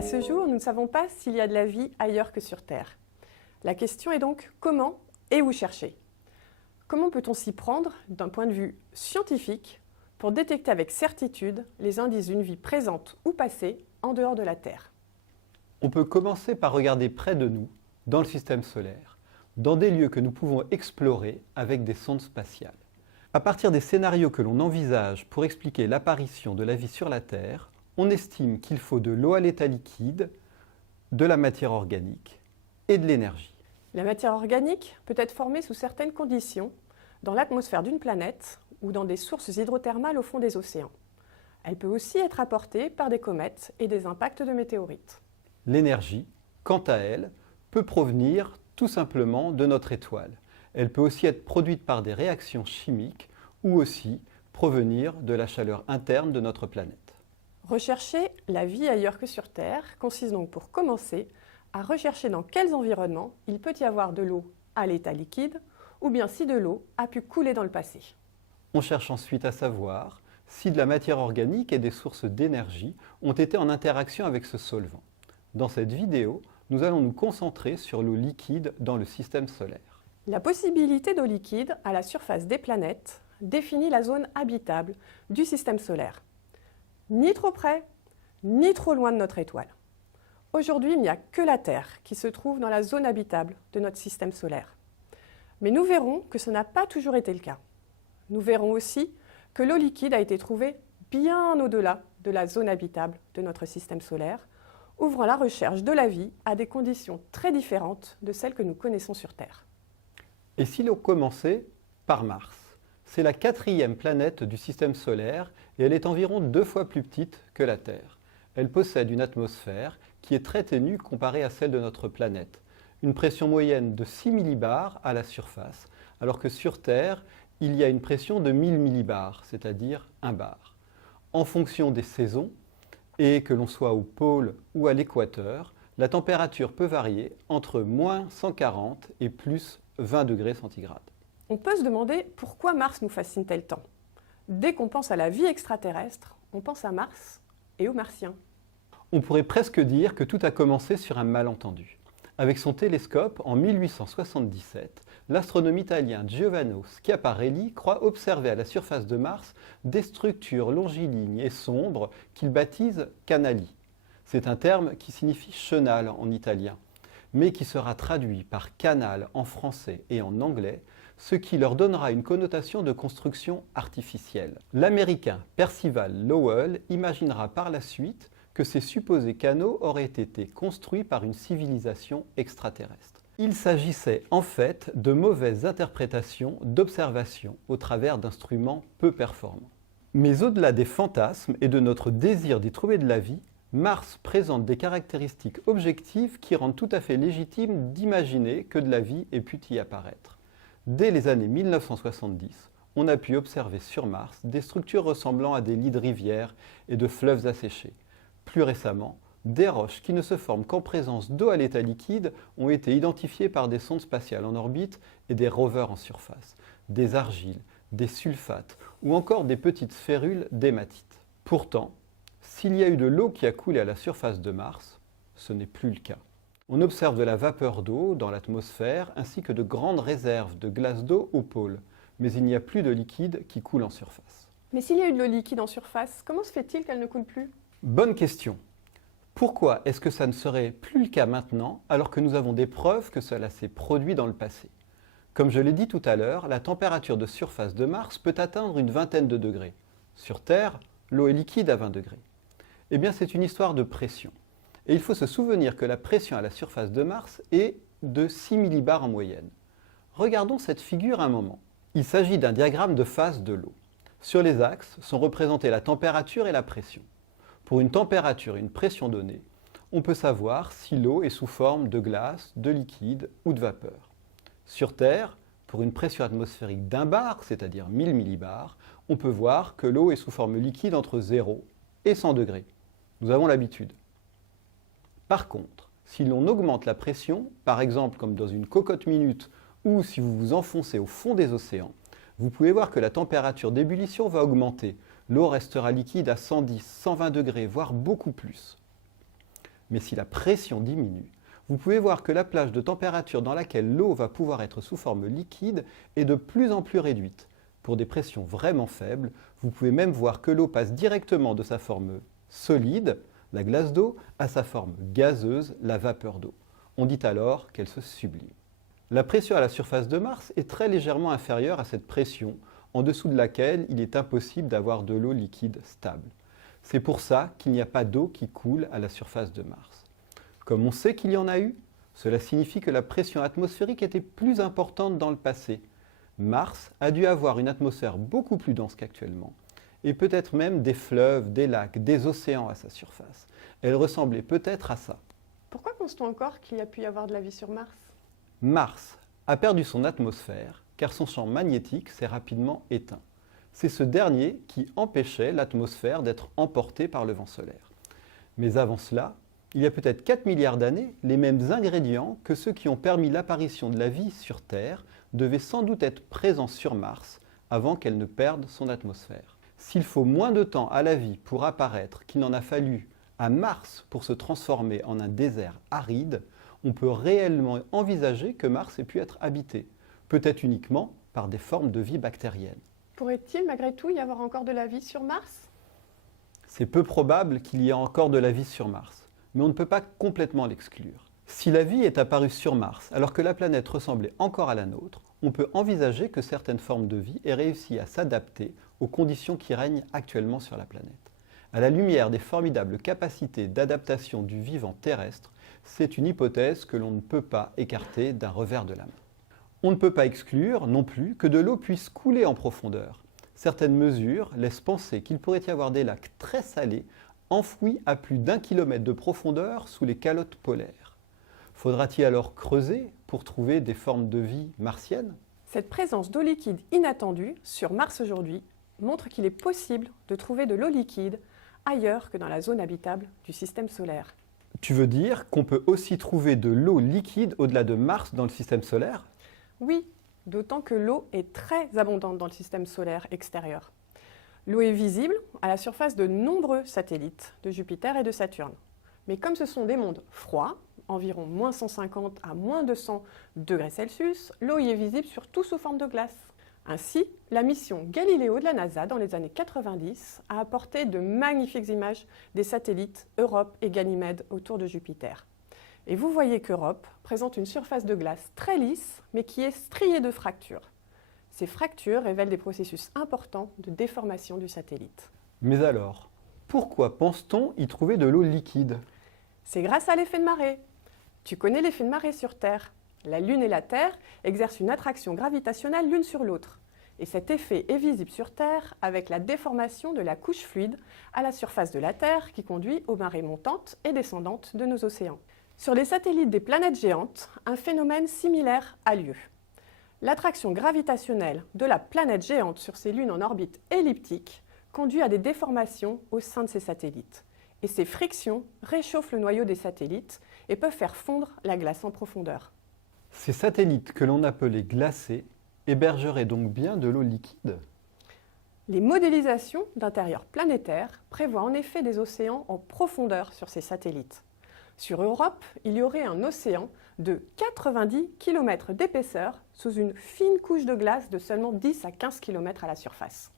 À ce jour, nous ne savons pas s'il y a de la vie ailleurs que sur Terre. La question est donc comment et où chercher? Comment peut-on s'y prendre d'un point de vue scientifique pour détecter avec certitude les indices d'une vie présente ou passée en dehors de la Terre? On peut commencer par regarder près de nous, dans le système solaire, dans des lieux que nous pouvons explorer avec des sondes spatiales. À partir des scénarios que l'on envisage pour expliquer l'apparition de la vie sur la Terre, on estime qu'il faut de l'eau à l'état liquide, de la matière organique et de l'énergie. La matière organique peut être formée sous certaines conditions dans l'atmosphère d'une planète ou dans des sources hydrothermales au fond des océans. Elle peut aussi être apportée par des comètes et des impacts de météorites. L'énergie, quant à elle, peut provenir tout simplement de notre étoile. Elle peut aussi être produite par des réactions chimiques ou aussi provenir de la chaleur interne de notre planète. Rechercher la vie ailleurs que sur Terre consiste donc pour commencer à rechercher dans quels environnements il peut y avoir de l'eau à l'état liquide ou bien si de l'eau a pu couler dans le passé. On cherche ensuite à savoir si de la matière organique et des sources d'énergie ont été en interaction avec ce solvant. Dans cette vidéo, nous allons nous concentrer sur l'eau liquide dans le système solaire. La possibilité d'eau liquide à la surface des planètes définit la zone habitable du système solaire. Ni trop près, ni trop loin de notre étoile. Aujourd'hui, il n'y a que la Terre qui se trouve dans la zone habitable de notre système solaire. Mais nous verrons que ce n'a pas toujours été le cas. Nous verrons aussi que l'eau liquide a été trouvée bien au-delà de la zone habitable de notre système solaire, ouvrant la recherche de la vie à des conditions très différentes de celles que nous connaissons sur Terre. Et si l'on commençait par Mars? C'est la 4e planète du système solaire et elle est environ 2 fois plus petite que la Terre. Elle possède une atmosphère qui est très ténue comparée à celle de notre planète. Une pression moyenne de 6 millibars à la surface, alors que sur Terre, il y a une pression de 1000 millibars, c'est-à-dire 1 bar. En fonction des saisons, et que l'on soit au pôle ou à l'équateur, la température peut varier entre moins 140 et plus 20 degrés centigrades. On peut se demander pourquoi Mars nous fascine-t-elle tant? Dès qu'on pense à la vie extraterrestre, on pense à Mars et aux Martiens. On pourrait presque dire que tout a commencé sur un malentendu. Avec son télescope, en 1877, l'astronome italien Giovanni Schiaparelli croit observer à la surface de Mars des structures longilignes et sombres qu'il baptise canali. C'est un terme qui signifie chenal en italien, mais qui sera traduit par canal en français et en anglais, ce qui leur donnera une connotation de construction artificielle. L'Américain Percival Lowell imaginera par la suite que ces supposés canaux auraient été construits par une civilisation extraterrestre. Il s'agissait en fait de mauvaises interprétations d'observations au travers d'instruments peu performants. Mais au-delà des fantasmes et de notre désir d'y trouver de la vie, Mars présente des caractéristiques objectives qui rendent tout à fait légitime d'imaginer que de la vie ait pu y apparaître. Dès les années 1970, on a pu observer sur Mars des structures ressemblant à des lits de rivières et de fleuves asséchés. Plus récemment, des roches qui ne se forment qu'en présence d'eau à l'état liquide ont été identifiées par des sondes spatiales en orbite et des rovers en surface, des argiles, des sulfates ou encore des petites férules d'hématite. Pourtant, s'il y a eu de l'eau qui a coulé à la surface de Mars, ce n'est plus le cas. On observe de la vapeur d'eau dans l'atmosphère ainsi que de grandes réserves de glace d'eau au pôle, mais il n'y a plus de liquide qui coule en surface. Mais s'il y a eu de l'eau liquide en surface, comment se fait-il qu'elle ne coule plus? Bonne question. Pourquoi est-ce que ça ne serait plus le cas maintenant alors que nous avons des preuves que cela s'est produit dans le passé? Comme je l'ai dit tout à l'heure, la température de surface de Mars peut atteindre une vingtaine de degrés. Sur Terre, l'eau est liquide à 20 degrés. Eh bien, c'est une histoire de pression. Et il faut se souvenir que la pression à la surface de Mars est de 6 millibars en moyenne. Regardons cette figure un moment. Il s'agit d'un diagramme de phase de l'eau. Sur les axes sont représentées la température et la pression. Pour une température et une pression donnée, on peut savoir si l'eau est sous forme de glace, de liquide ou de vapeur. Sur Terre, pour une pression atmosphérique d'1 bar, c'est-à-dire 1000 millibars, on peut voir que l'eau est sous forme liquide entre 0 et 100 degrés. Nous avons l'habitude. Par contre, si l'on augmente la pression, par exemple comme dans une cocotte minute ou si vous vous enfoncez au fond des océans, vous pouvez voir que la température d'ébullition va augmenter. L'eau restera liquide à 110, 120 degrés, voire beaucoup plus. Mais si la pression diminue, vous pouvez voir que la plage de température dans laquelle l'eau va pouvoir être sous forme liquide est de plus en plus réduite. Pour des pressions vraiment faibles, vous pouvez même voir que l'eau passe directement de sa forme solide, la glace d'eau, à sa forme gazeuse, la vapeur d'eau. On dit alors qu'elle se sublime. La pression à la surface de Mars est très légèrement inférieure à cette pression, en dessous de laquelle il est impossible d'avoir de l'eau liquide stable. C'est pour ça qu'il n'y a pas d'eau qui coule à la surface de Mars. Comme on sait qu'il y en a eu, cela signifie que la pression atmosphérique était plus importante dans le passé. Mars a dû avoir une atmosphère beaucoup plus dense qu'actuellement, et peut-être même des fleuves, des lacs, des océans à sa surface. Elle ressemblait peut-être à ça. Pourquoi pense-t-on encore qu'il y a pu y avoir de la vie sur Mars? Mars a perdu son atmosphère car son champ magnétique s'est rapidement éteint. C'est ce dernier qui empêchait l'atmosphère d'être emportée par le vent solaire. Mais avant cela, il y a peut-être 4 milliards d'années, les mêmes ingrédients que ceux qui ont permis l'apparition de la vie sur Terre devaient sans doute être présents sur Mars avant qu'elle ne perde son atmosphère. S'il faut moins de temps à la vie pour apparaître qu'il n'en a fallu à Mars pour se transformer en un désert aride, on peut réellement envisager que Mars ait pu être habité, peut-être uniquement par des formes de vie bactérienne. Pourrait-il malgré tout y avoir encore de la vie sur Mars? C'est peu probable qu'il y ait encore de la vie sur Mars, mais on ne peut pas complètement l'exclure. Si la vie est apparue sur Mars alors que la planète ressemblait encore à la nôtre, on peut envisager que certaines formes de vie aient réussi à s'adapter aux conditions qui règnent actuellement sur la planète. À la lumière des formidables capacités d'adaptation du vivant terrestre, c'est une hypothèse que l'on ne peut pas écarter d'un revers de la main. On ne peut pas exclure non plus que de l'eau puisse couler en profondeur. Certaines mesures laissent penser qu'il pourrait y avoir des lacs très salés enfouis à plus d'1 kilomètre de profondeur sous les calottes polaires. Faudra-t-il alors creuser pour trouver des formes de vie martiennes? Cette présence d'eau liquide inattendue sur Mars aujourd'hui montre qu'il est possible de trouver de l'eau liquide ailleurs que dans la zone habitable du système solaire. Tu veux dire qu'on peut aussi trouver de l'eau liquide au-delà de Mars dans le système solaire? Oui, d'autant que l'eau est très abondante dans le système solaire extérieur. L'eau est visible à la surface de nombreux satellites de Jupiter et de Saturne. Mais comme ce sont des mondes froids, environ moins 150 à moins 200 degrés Celsius, l'eau y est visible surtout sous forme de glace. Ainsi, la mission Galileo de la NASA dans les années 90 a apporté de magnifiques images des satellites Europe et Ganymède autour de Jupiter. Et vous voyez qu'Europe présente une surface de glace très lisse, mais qui est striée de fractures. Ces fractures révèlent des processus importants de déformation du satellite. Mais alors, pourquoi pense-t-on y trouver de l'eau liquide? C'est grâce à l'effet de marée. Tu connais l'effet de marée sur Terre. La Lune et la Terre exercent une attraction gravitationnelle l'une sur l'autre. Et cet effet est visible sur Terre avec la déformation de la couche fluide à la surface de la Terre qui conduit aux marées montantes et descendantes de nos océans. Sur les satellites des planètes géantes, un phénomène similaire a lieu. L'attraction gravitationnelle de la planète géante sur ces lunes en orbite elliptique conduit à des déformations au sein de ces satellites. Et ces frictions réchauffent le noyau des satellites et peuvent faire fondre la glace en profondeur. Ces satellites que l'on appelait glacés hébergeraient donc bien de l'eau liquide? Les modélisations d'intérieur planétaire prévoient en effet des océans en profondeur sur ces satellites. Sur Europe, il y aurait un océan de 90 km d'épaisseur sous une fine couche de glace de seulement 10 à 15 km à la surface.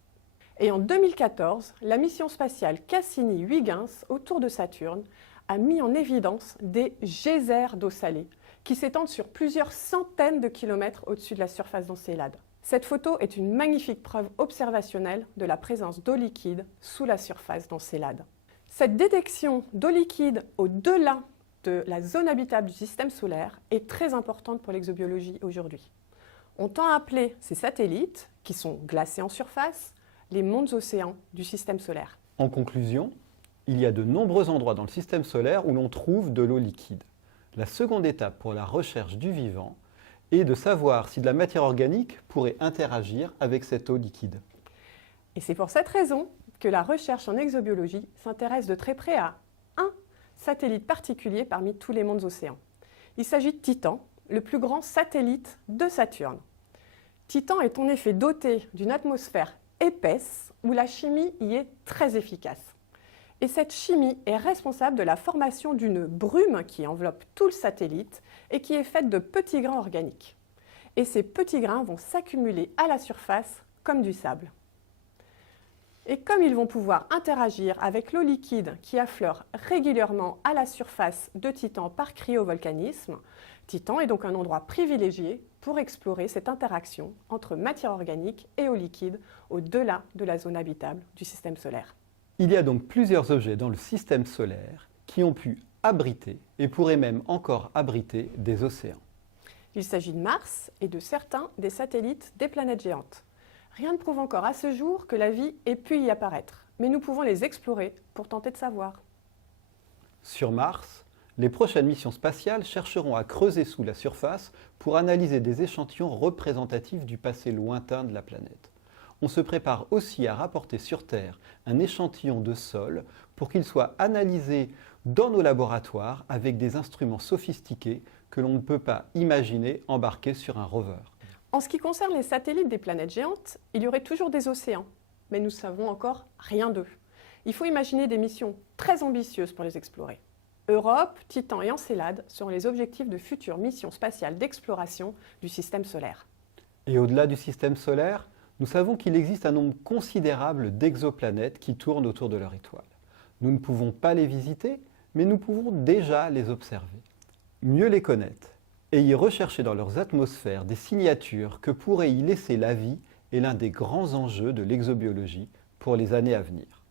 Et en 2014, la mission spatiale Cassini-Huygens autour de Saturne a mis en évidence des geysers d'eau salée qui s'étendent sur plusieurs centaines de kilomètres au-dessus de la surface d'Encélade. Cette photo est une magnifique preuve observationnelle de la présence d'eau liquide sous la surface d'Encélade. Cette détection d'eau liquide au-delà de la zone habitable du système solaire est très importante pour l'exobiologie aujourd'hui. On tend à appeler ces satellites, qui sont glacés en surface, les mondes océans du système solaire. En conclusion, il y a de nombreux endroits dans le système solaire où l'on trouve de l'eau liquide. La seconde étape pour la recherche du vivant est de savoir si de la matière organique pourrait interagir avec cette eau liquide. Et c'est pour cette raison que la recherche en exobiologie s'intéresse de très près à un satellite particulier parmi tous les mondes océans. Il s'agit de Titan, le plus grand satellite de Saturne. Titan est en effet doté d'une atmosphère épaisse où la chimie y est très efficace. Et cette chimie est responsable de la formation d'une brume qui enveloppe tout le satellite et qui est faite de petits grains organiques. Et ces petits grains vont s'accumuler à la surface comme du sable. Et comme ils vont pouvoir interagir avec l'eau liquide qui affleure régulièrement à la surface de Titan par cryovolcanisme, Titan est donc un endroit privilégié pour explorer cette interaction entre matière organique et eau liquide au-delà de la zone habitable du système solaire. Il y a donc plusieurs objets dans le système solaire qui ont pu abriter et pourraient même encore abriter des océans. Il s'agit de Mars et de certains des satellites des planètes géantes. Rien ne prouve encore à ce jour que la vie ait pu y apparaître, mais nous pouvons les explorer pour tenter de savoir. Sur Mars, les prochaines missions spatiales chercheront à creuser sous la surface pour analyser des échantillons représentatifs du passé lointain de la planète. On se prépare aussi à rapporter sur Terre un échantillon de sol pour qu'il soit analysé dans nos laboratoires avec des instruments sophistiqués que l'on ne peut pas imaginer embarquer sur un rover. En ce qui concerne les satellites des planètes géantes, il y aurait toujours des océans, mais nous ne savons encore rien d'eux. Il faut imaginer des missions très ambitieuses pour les explorer. Europe, Titan et Encelade seront les objectifs de futures missions spatiales d'exploration du système solaire. Et au-delà du système solaire, nous savons qu'il existe un nombre considérable d'exoplanètes qui tournent autour de leur étoile. Nous ne pouvons pas les visiter, mais nous pouvons déjà les observer. Mieux les connaître et y rechercher dans leurs atmosphères des signatures que pourrait y laisser la vie est l'un des grands enjeux de l'exobiologie pour les années à venir.